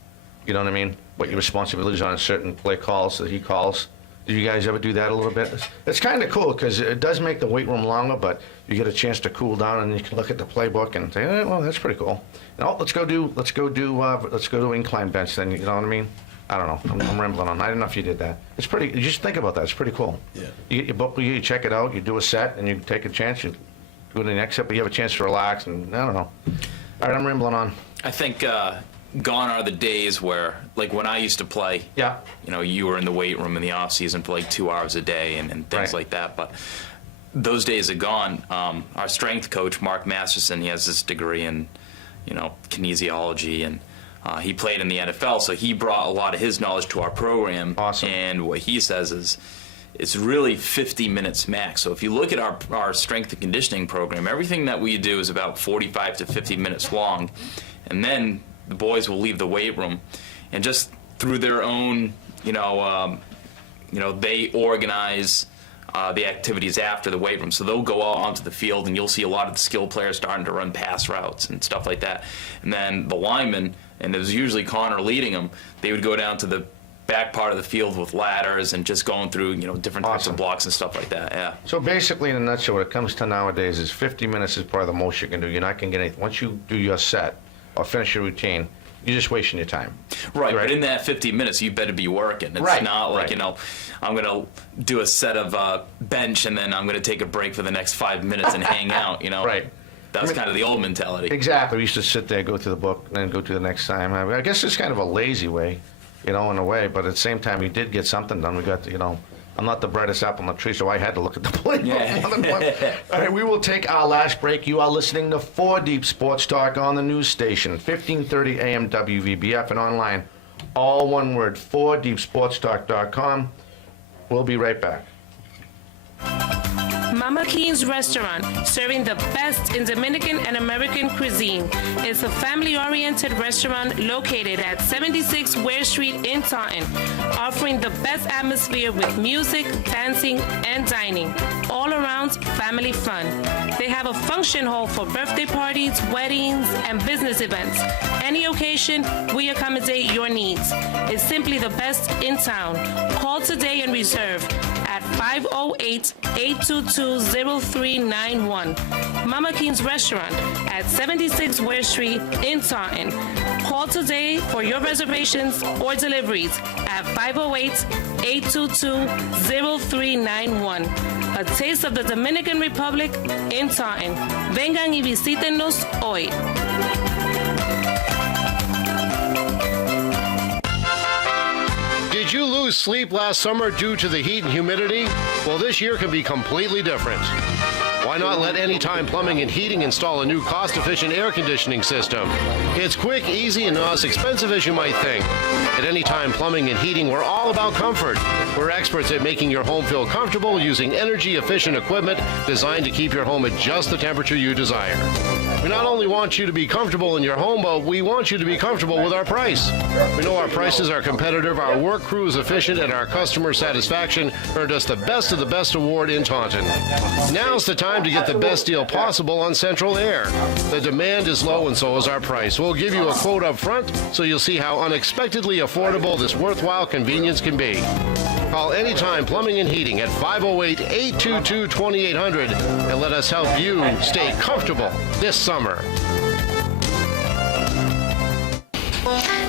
You know what I mean? What your responsibilities are on certain play calls that he calls. Do you guys ever do that a little bit? It's kind of cool because it does make the weight room longer, but you get a chance to cool down and you can look at the playbook and say, well, that's pretty cool. No, let's go do incline bench then. You know what I mean? I don't know. I'm rambling on. I don't know if you did that. It's pretty. You just think about that. It's pretty cool. Yeah. You get your book, you check it out. You do a set and you take a chance. You do the next set, but you have a chance to relax and I don't know. All right, I'm rambling on. I think gone are the days where, like when I used to play, Yeah. You were in the weight room in the off season for like 2 hours a day and things Right. like that. But those days are gone. Our strength coach, Mark Masterson, he has this degree in, kinesiology, and he played in the NFL, so he brought a lot of his knowledge to our program. Awesome. And what he says is, it's really 50 minutes max. So if you look at our strength and conditioning program, everything that we do is about 45 to 50 minutes long. And then the boys will leave the weight room and just through their own, they organize the activities after the weight room. So they'll go out onto the field and you'll see a lot of the skill players starting to run pass routes and stuff like that. And then the linemen, and it was usually Connor leading them, they would go down to the back part of the field with ladders and just going through, different types Awesome. of blocks and stuff like that. Yeah. So basically, in a nutshell, what it comes to nowadays is 50 minutes is probably the most you can do. You're not going to get anything. Once you do your set or finish your routine, you're just wasting your time. Right, but in that 50 minutes, you better be working. It's Right, not like, right. I'm going to do a set of bench and then I'm going to take a break for the next 5 minutes and hang out, Right. That's kind of the old mentality. Exactly. We used to sit there, go through the book, and then go to the next time. I guess it's kind of a lazy way, in a way, but at the same time, we did get something done. We got to, I'm not the brightest apple on the tree, so I had to look at the playbook more than once. All right, we will take our last break. You are listening to 4 Deep Sports Talk on the news station, 1530 AM WVBF, and online, all one word, 4deepsportstalk.com. We'll be right back. Mama Keen's Restaurant, serving the best in Dominican and American cuisine. It's a family-oriented restaurant located at 76 Ware Street in Taunton, offering the best atmosphere with music, dancing, and dining. All around family fun. They have a function hall for birthday parties, weddings, and business events. Any occasion, we accommodate your needs. It's simply the best in town. Call today and reserve at 508-822-0391. Mama King's Restaurant at 76 Ware Street in Taunton. Call today for your reservations or deliveries at 508-822-0391. A taste of the Dominican Republic in Taunton. Vengan y visítenos hoy. Did you lose sleep last summer due to the heat and humidity? Well, this year can be completely different. Why not let Anytime Plumbing and Heating install a new cost-efficient air conditioning system? It's quick, easy, and not as expensive as you might think. At Anytime Plumbing and Heating, we're all about comfort. We're experts at making your home feel comfortable using energy-efficient equipment designed to keep your home at just the temperature you desire. We not only want you to be comfortable in your home, but we want you to be comfortable with our price. We know our prices are competitive, our work crew is efficient, and our customer satisfaction earned us the Best of the Best award in Taunton. Now's the time to get the best deal possible on Central Air. The demand is low and so is our price. We'll give you a quote up front so you'll see how unexpectedly affordable this worthwhile convenience can be. Call Anytime Plumbing and Heating at 508-822-2800 and let us help you stay comfortable this summer.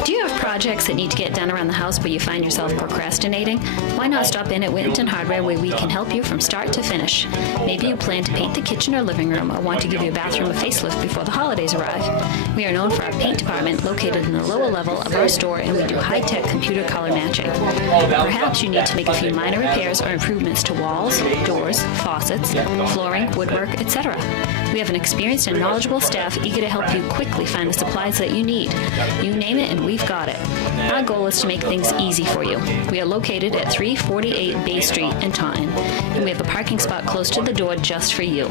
Do you have projects that need to get done around the house but you find yourself procrastinating? Why not stop in at Whittington Hardware where we can help you from start to finish? Maybe you plan to paint the kitchen or living room or want to give your bathroom a facelift before the holidays arrive. We are known for our paint department located in the lower level of our store, and we do high-tech computer color matching. Perhaps you need to make a few minor repairs or improvements to walls, doors, faucets, flooring, woodwork, etc. We have an experienced and knowledgeable staff eager to help you quickly find the supplies that you need. You name it and we've got it. Our goal is to make things easy for you. We are located at 348 Bay Street in Taunton, and we have a parking spot close to the door just for you.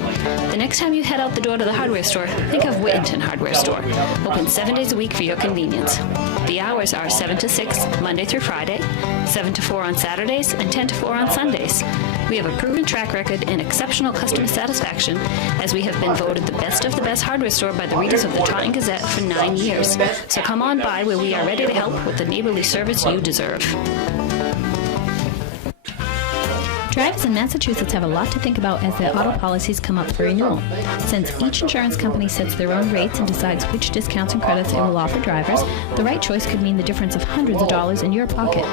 The next time you head out the door to the hardware store, think of Whittington Hardware Store. Open 7 days a week for your convenience. The hours are 7 to 6, Monday through Friday, 7 to 4 on Saturdays, and 10 to 4 on Sundays. We have a proven track record and exceptional customer satisfaction, as we have been voted the best of the best hardware store by the readers of the Taunton Gazette for 9 years. So come on by where we are ready to help with the neighborly service you deserve. Drivers in Massachusetts have a lot to think about as their auto policies come up for renewal. Since each insurance company sets their own rates and decides which discounts and credits it will offer drivers, the right choice could mean the difference of hundreds of dollars in your pocket.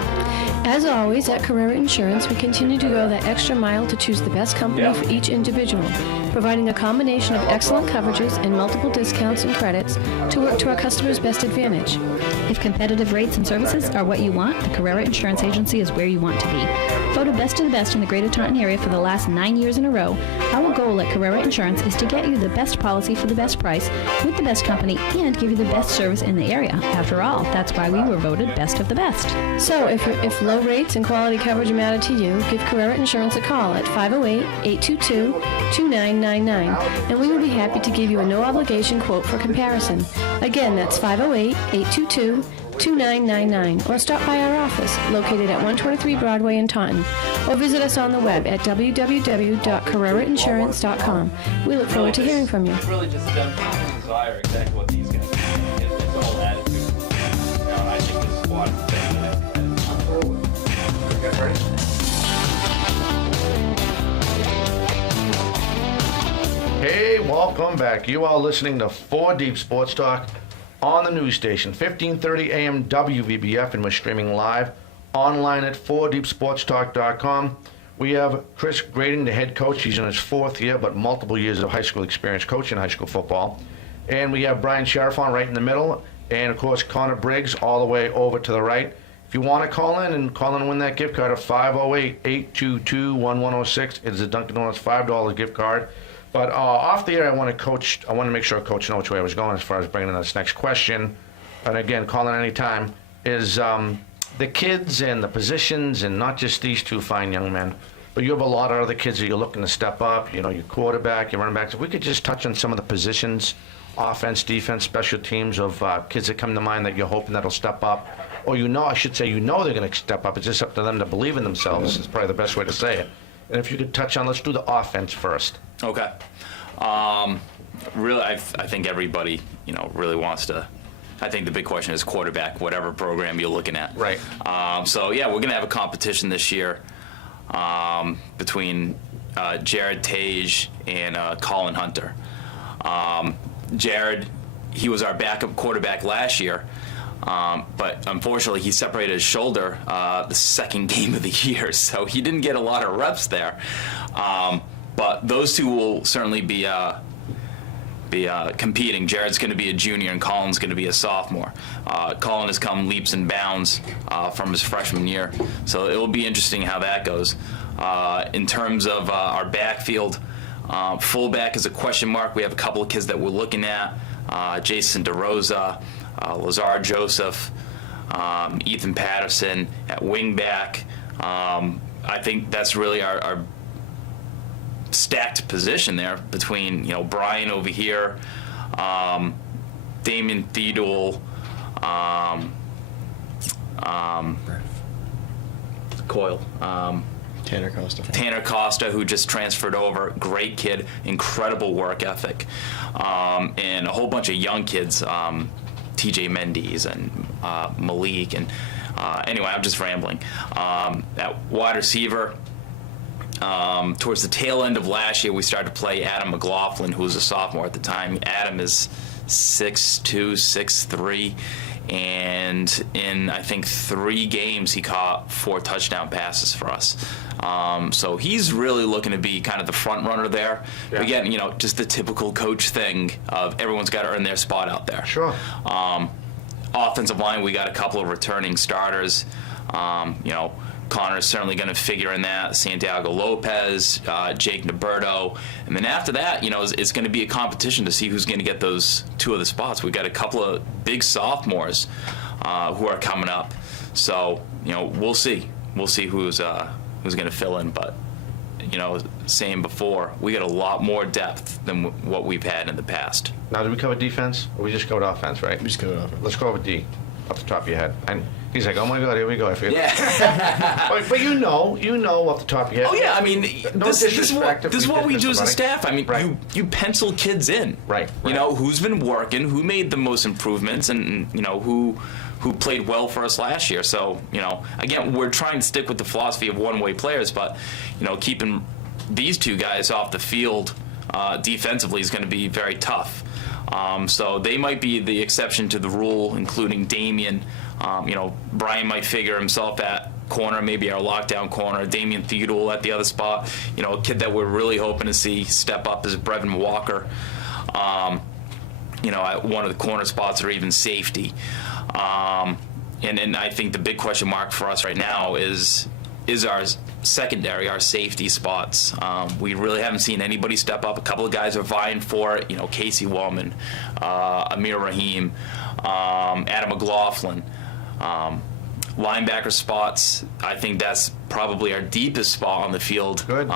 As always, at Carrera Insurance, we continue to go that extra mile to choose the best company for each individual, providing a combination of excellent coverages and multiple discounts and credits to work to our customers' best advantage. If competitive rates and services are what you want, the Carrera Insurance Agency is where you want to be. Voted best of the best in the Greater Taunton area for the last 9 years in a row, our goal at Carrera Insurance is to get you the best policy for the best price with the best company and give you the best service in the area. After all, that's why we were voted best of the best. So if low rates and quality coverage matter to you, give Carrera Insurance a call at 508-822-2999, and we will be happy to give you a no-obligation quote for comparison. Again, that's 508-822-2999, or stop by our office located at 123 Broadway in Taunton, or visit us on the web at www.carrerainsurance.com. We look forward to hearing from you. It's really just them to desire exactly what these guys do. It's all attitude. I think this squad is taking it. Ready? Hey, welcome back. You are listening to 4 Deep Sports Talk on the news station, 1530 AM WVBF, and we're streaming live online at 4deepsportstalk.com. We have Chris Grading, the head coach. He's in his 4th year, but multiple years of high school experience coaching high school football. And we have Brian Sharafon right in the middle, and of course Connor Briggs all the way over to the right. If you want to call in and win that gift card of 508-822-1106, it is a Dunkin' Donuts $5 gift card. But off the air, I want to make sure Coach knows which way I was going as far as bringing in this next question. And again, call in anytime. Is the kids and the positions, and not just these two fine young men, but you have a lot of other kids that you're looking to step up. You know, your quarterback, your running backs. If we could just touch on some of the positions, offense, defense, special teams, of kids that come to mind that you're hoping that'll step up. Or they're going to step up. It's just up to them to believe in themselves. Is probably the best way to say it. And if you could touch on, let's do the offense first. Okay. Really, I think everybody, really wants to. I think the big question is quarterback, whatever program you're looking at. Right. So yeah, we're gonna have a competition this year. between Jared Tage and Colin Hunter. Jared, he was our backup quarterback last year, but unfortunately he separated his shoulder the second game of the year, so he didn't get a lot of reps there. But those two will certainly be competing. Jared's going to be a junior and Colin's going to be a sophomore. Colin has come leaps and bounds from his freshman year, so it will be interesting how that goes. In terms of our backfield, fullback is a question mark. We have a couple of kids that we're looking at. Jason DeRosa, Lazar Joseph, Ethan Patterson at wingback. I think that's really our stacked position there between, Brian over here, Damon Theodule, Coyle, Tanner Costa, who just transferred over, great kid, incredible work ethic, and a whole bunch of young kids, TJ Mendes and Malik, and anyway, I'm just rambling. At wide receiver, towards the tail end of last year, we started to play Adam McLaughlin, who was a sophomore at the time. Adam is 6'2", 6'3", and in, I think, 3 games, he caught 4 touchdown passes for us. So he's really looking to be kind of the front runner there. Yeah. Again, just the typical coach thing of everyone's got to earn their spot out there. Sure. Offensive line, we got a couple of returning starters. Connor's certainly going to figure in that. Santiago Lopez, Jake Naberto. And then after that, it's going to be a competition to see who's going to get those 2 of the spots. We've got a couple of big sophomores who are coming up. So, we'll see. We'll see who's going to fill in. But, saying before, we got a lot more depth than what we've had in the past. Now, did we cover defense? Or we just covered offense, right? We just covered offense. Let's go over D, off the top of your head. And he's like, oh my God, here we go. I forget. Yeah. but you know off the top of your head. Oh yeah, I mean, this is what we do as a staff. I mean, right. you pencil kids in. Right. Who's been working, who made the most improvements, and who played well for us last year. So again, we're trying to stick with the philosophy of one-way players, but keeping these 2 guys off the field defensively is going to be very tough. So they might be the exception to the rule, including Damian. Brian might figure himself at corner, maybe our lockdown corner. Damian Theodule at the other spot. A kid that we're really hoping to see step up is Brevin Walker. At one of the corner spots or even safety. And I think the big question mark for us right now is our secondary, our safety spots. We really haven't seen anybody step up. A couple of guys are vying for it. Casey Wallman, Amir Rahim, Adam McLaughlin. Linebacker spots, I think that's probably our deepest spot on the field. Good.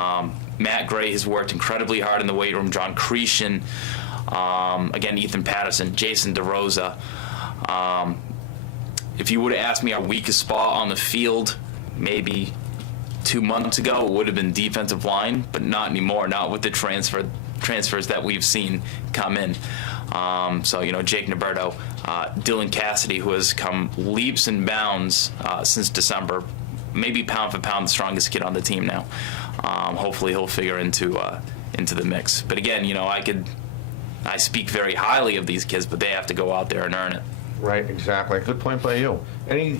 Matt Gray has worked incredibly hard in the weight room. John Cretion, again, Ethan Patterson, Jason DeRosa. If you would have asked me our weakest spot on the field, maybe 2 months ago, it would have been defensive line, but not anymore, not with the transfers that we've seen come in. So, Jake Naberto, Dylan Cassidy, who has come leaps and bounds since December, maybe pound for pound the strongest kid on the team now. Hopefully he'll figure into the mix. But again, I speak very highly of these kids, but they have to go out there and earn it. Right, exactly. Good point by you.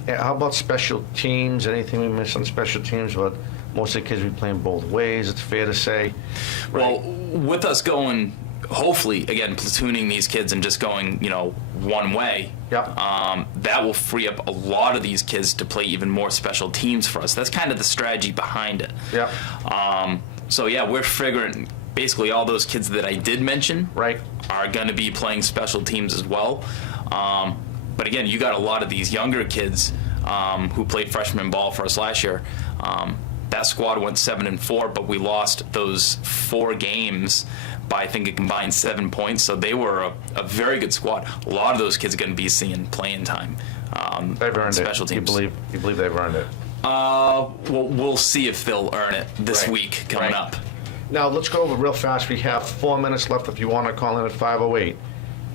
How about special teams? Anything we missed on special teams? But most of the kids we playing both ways, it's fair to say. Right? Well, with us going, hopefully, again, platooning these kids and just going, one way, yep. That will free up a lot of these kids to play even more special teams for us. That's kind of the strategy behind it. Yep. So, yeah, we're figuring basically all those kids that I did mention are going to be playing special teams as well. But again, you got a lot of these younger kids who played freshman ball for us last year. That squad went 7-4, but we lost those 4 games by, I think, a combined 7 points. So they were a very good squad. A lot of those kids are going to be seeing playing time. They've earned special it. Teams. You believe they've earned it? Well, we'll see if they'll earn it this week coming up. Now, let's go over real fast. We have 4 minutes left if you want to call in at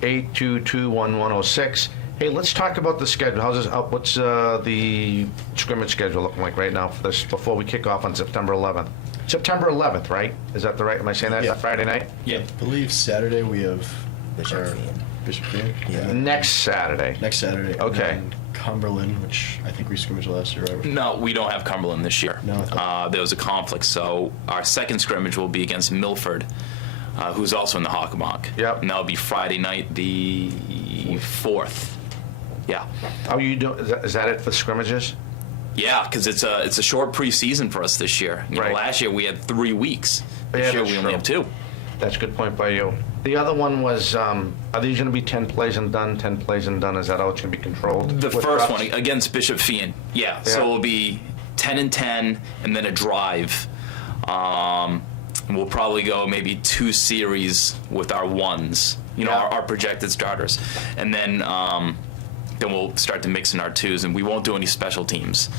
508-822-1106. Hey, let's talk about the schedule. What's the scrimmage schedule looking like right now for this before we kick off on September 11th? September 11th, right? Is that the right? Am I saying that? Yeah. Is that Friday night? I believe Saturday we have Bishop Fien. Bishop Fien? Yeah. Next Saturday. Next Saturday. and Okay. then Cumberland, which I think we scrimmaged last year, right? No, we don't have Cumberland this year. No. There was a conflict, so our second scrimmage will be against Milford, who's also in the Hockomock. Yep. And that'll be Friday night, the 4th. Yeah. How are you doing? Is that it for scrimmages? Yeah, because it's a short preseason for us this year. You know, Right. last year we had 3 weeks. This Yeah, year that's we only true. have 2. That's a good point by you. The other one was, are these going to be 10 plays and done, 10 plays and done? Is that how it's going to be controlled? The With first reps? one against Bishop Fien. Yeah. So it'll be 10 and 10, and then a drive. And we'll probably go maybe 2 series with our ones. You know, our projected starters, and then we'll start to mix in our 2s, and we won't do any special teams.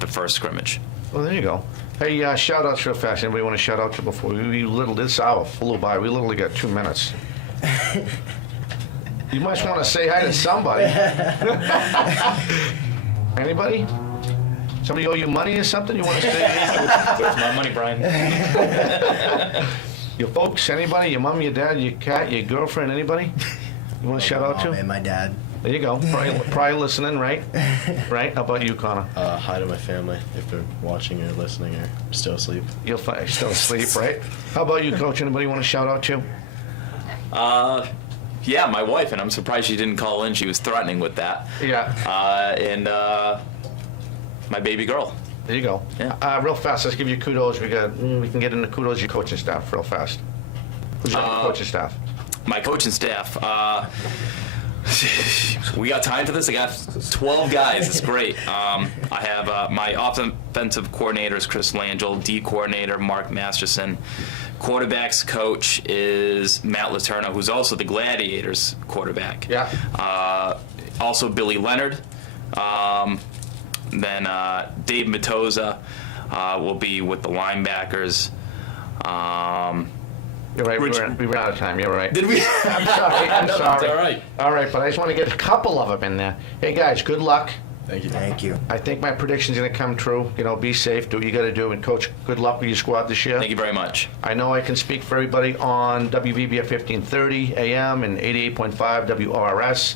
The first scrimmage. Well, there you go. Hey, shout outs real fast. Anybody want to shout out to before this hour flew by? We literally got 2 minutes. You must want to say hi to somebody. Anybody? Somebody owe you money or something? You want to say? Where's my money, Brian? Your folks, anybody? Your mom, your dad, your cat, your girlfriend, anybody? You want to shout out to? And my dad. There you go. Probably listening, right? Right? How about you, Connor? Hi to my family if they're watching or listening or still asleep. You'll still asleep, right? How about you, Coach? Anybody want to shout out to? Yeah, my wife, and I'm surprised she didn't call in. She was threatening with that. Yeah. And my baby girl. There you go. Yeah. Real fast, let's give you kudos. We can get into kudos your coaching staff real fast. Who's your coaching staff? My coaching staff. We got time for this? I got 12 guys. It's great. I have my offensive coordinator is Chris Langell, D coordinator Mark Masterson. Quarterbacks coach is Matt Letourneau, who's also the Gladiators quarterback. Yeah. Also Billy Leonard. Then Dave Matoza will be with the linebackers. You're right. We ran out of time. You're right. Did we? I'm sorry. I'm No, sorry. it's all right. All right, but I just want to get a couple of them in there. Hey, guys, good luck. Thank you. Thank you. I think my prediction's going to come true. You know, be safe. Do what you got to do. And, Coach, good luck with your squad this year. Thank you very much. I know I can speak for everybody on WVBF 1530 AM and 88.5 WRS.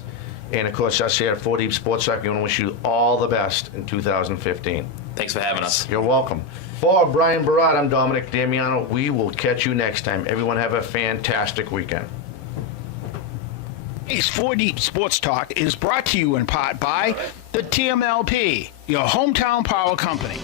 And, of course, us here at 4 Deep Sports Talk, we want to wish you all the best in 2015. Thanks for having us. You're welcome. For Brian Barad, I'm Dominic Damiano. We will catch you next time. Everyone have a fantastic weekend. Today's 4 Deep Sports Talk is brought to you in part by the TMLP, your hometown power company.